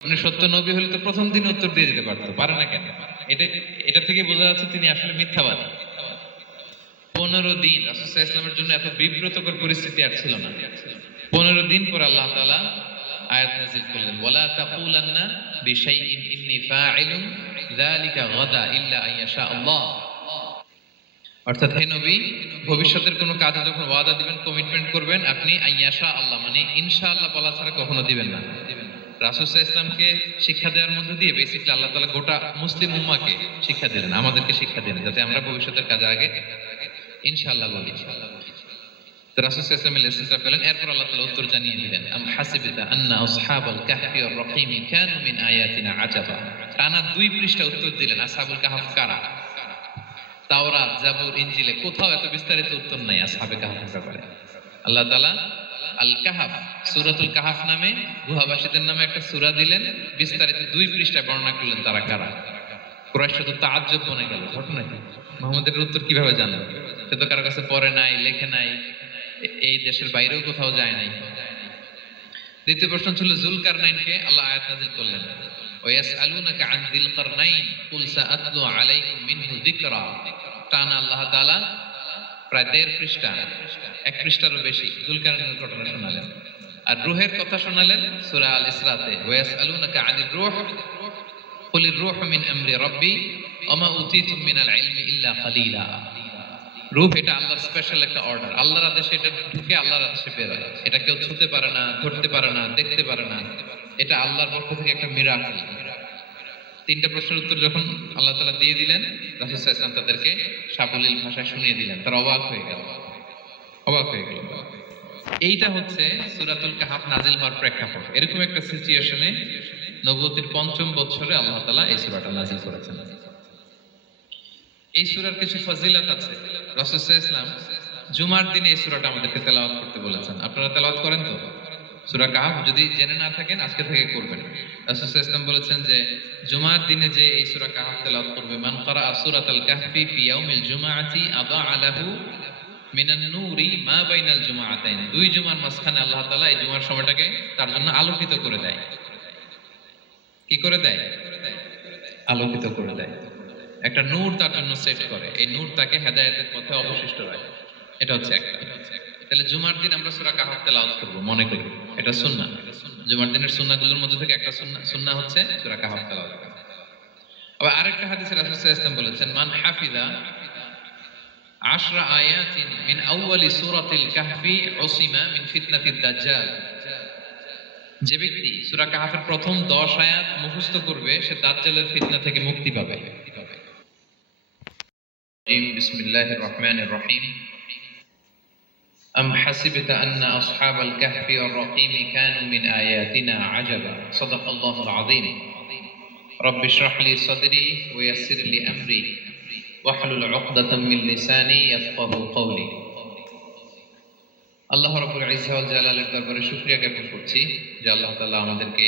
উনি সত্য নবী হলে তো প্রথম দিন উত্তর দিয়ে দিতে পারতো, পারে না কেন? এটা থেকে বোঝা যাচ্ছে তিনি আসলে মিথ্যাবাদী। 15 দিন রাসূল সাল্লাল্লাহু আলাইহি ওয়াসাল্লামের জন্য এত বিব্রতকর পরিস্থিতি আর ছিল না। 15 দিন পর আল্লাহ তাআলা আয়াত নাযিল করলেন, ওয়ালা তাকুলান্না বিশাইইন ইন্নী ফাইলুন যালিকা গাদা ইল্লা আইয়াশা আল্লাহ। অর্থাৎ হে নবী, ভবিষ্যতের কোনো কাজে যখন ওয়াদা দিবেন, কমিটমেন্ট করবেন, আপনি আইয়াশা আল্লাহ মানে ইনশাআল্লাহ বলা ছাড়া কখনো দিবেন না। রাসূল সাল্লাল্লাহু আলাইহি ওয়াসাল্লামকে শিক্ষা দেওয়ার মধ্যে দিয়ে বেসিক্যালি আল্লাহ তাআলা গোটা মুসলিম উম্মাহকে শিক্ষা দিলেন, আমাদেরকে শিক্ষা দিলেন, যাতে আমরা ভবিষ্যতের কাজে আগে ইনশাআল্লাহ বলি। তো রাসূল সাল্লাল্লাহু আলাইহি ওয়াসাল্লাম লেসনটা পেলেন। এরপর আল্লাহ তাআলা উত্তর জানিয়ে দিলেন, আম হাসিবতা আন্না আসহাবাল কাহফি ওয়ার রাকিম কানু মিন আয়াতিনা আজাবা। টানা 2 পৃষ্ঠা উত্তর দিলেন আসহাবুল কাহফ কারা। তাওরাত, জাবুর, ইনজিলে কোথাও এত বিস্তারিত উত্তর নাই আসহাবে কাহফের ব্যাপারে। আল্লাহ তাআলা আল কাহফ, সূরাতুল কাহফ নামে গুহাবাসীদের নামে একটা সূরা দিলেন, বিস্তারিত 2 পৃষ্ঠায় বর্ণনা করলেন তারা কারা। কুরাইশরা তো তাআজ্জুব বনে গেল, ঘটনা কি? মুহাম্মদের উত্তর কিভাবে জানলো? সে তো কারো কাছে পড়ে নাই, লেখে নাই, এই দেশের বাইরেও কোথাও যায় নাই। দ্বিতীয় প্রশ্ন ছিল যুলকারনাইনকে আল্লাহ আয়াত নাযিল করলেন, ওয়ায়াসআলুনাকা আন যিল কারনাইন কুল সাআতলু আলাইকুম মিনহু যিকরা। টানা আল্লাহ তাআলা প্রায় 1.5 পৃষ্ঠা, 1 পৃষ্ঠারও বেশি যুলকারনাইনের ঘটনা শোনালেন। আর রূহের কথা শোনালেন সূরা আল ইসরাতে, ওয়ায়াসআলুনাকা আনির রূহ কুলির রূহু মিন আমরি রাব্বি ওয়া মা উতীতুম মিনাল ইলমি ইল্লা কালিলা। রূহ এটা আল্লাহর স্পেশাল একটা অর্ডার, আল্লাহর আদেশে এটা ঢুকে আল্লাহর আদেশে বের হয়। এটা কেউ ছুঁতে পারে না, ধরতে পারে না, দেখতে পারে না। এটা আল্লাহর পক্ষ থেকে একটা মিরাকেল। 3টা প্রশ্নের উত্তর যখন আল্লাহ তাআলা দিয়ে দিলেন, রাসূল সাল্লাল্লাহু আলাইহি ওয়াসাল্লাম তাদেরকে সাবলীল ভাষায় শুনিয়ে দিলেন। তারা অবাক হয়ে গেল। এইটা হচ্ছে সূরাতুল কাহফ নাজিল হওয়ার প্রেক্ষাপট। এরকম একটা সিচুয়েশনে নবুয়তির 5ম বছরে আল্লাহ তাআলা এই সূরাটা নাজিল করেছেন। এই সূরার কিছু ফজিলত আছে। রাসূল সাল্লাল্লাহু আলাইহি ওয়াসাল্লাম জুমার দিনে এই সূরাটা আমাদেরকে তেলাওয়াত করতে বলেছেন। আপনারা তেলাওয়াত করেন তো? সূরা কাহফ যদি জেনে না থাকেন আজকে থেকে করবেন। রাসূল সাল্লাল্লাহু আলাইহি ওয়াসাল্লাম বলেছেন যে জুমার দিনে যে এই সূরা কাহফ তেলাওয়াত করবে, মান ক্বারা সূরাতাল কাহফি ফি ইয়াউমিল জুমআতি আদাআ লাহু মিনান নূরি মা বাইনাল জুমআতাইন। 2 জুমার মাঝখানে আল্লাহ তাআলা এই জুমার সময়টাকে তার জন্য আলোকিত করে দেয়। কি করে দেয়? আলোকিত করে দেয়। একটা নূর তার জন্য সেট করে, এই নূর তাকে হেদায়েতের পথে অবশিষ্ট রাখে। এটা হচ্ছে একটা। তাহলে জুমার দিন আমরা সূরা কাহফ তেলাওয়াত করব, মনে করি এটা সুন্নাহ। জুমার দিনের সুন্নাহগুলোর মধ্যে থেকে একটা সুন্নাহ হচ্ছে সূরা কাহফ তেলাওয়াত করা। আবার আরেকটা হাদিসে রাসূল সাল্লাল্লাহু আলাইহি ওয়াসাল্লাম বলেছেন, মান হাফিযা 10 আয়াতিন মিন আউয়ালি সূরাতিল কাহফি উসিমা মিন ফিতনাতিদ দাজ্জাল। যে ব্যক্তি সূরা কাহফের প্রথম 10 আয়াত মুখস্থ করবে, সে দাজ্জালের ফিতনা থেকে মুক্তি পাবে। বিসমিল্লাহির রহমানির রহিম। আম হাসিবতা আন্না আসহাবাল কাহফি ওয়ার রাকিম কানু মিন আয়াতিনা আজাবা। সাদাকাল্লাহুল আযীম। রব্বি ইশরাহ লি সাদরি ওয়া ইয়াসসির লি আমরি ওয়াহলুল উকদাতাম মিন লিসানি ইয়াফকাহু কওলি। আল্লাহ রাব্বুল ইজ্জা ওয়াল জালালের দরবারে শুকরিয়া জ্ঞাপন করছি যে আল্লাহ তাআলা আমাদেরকে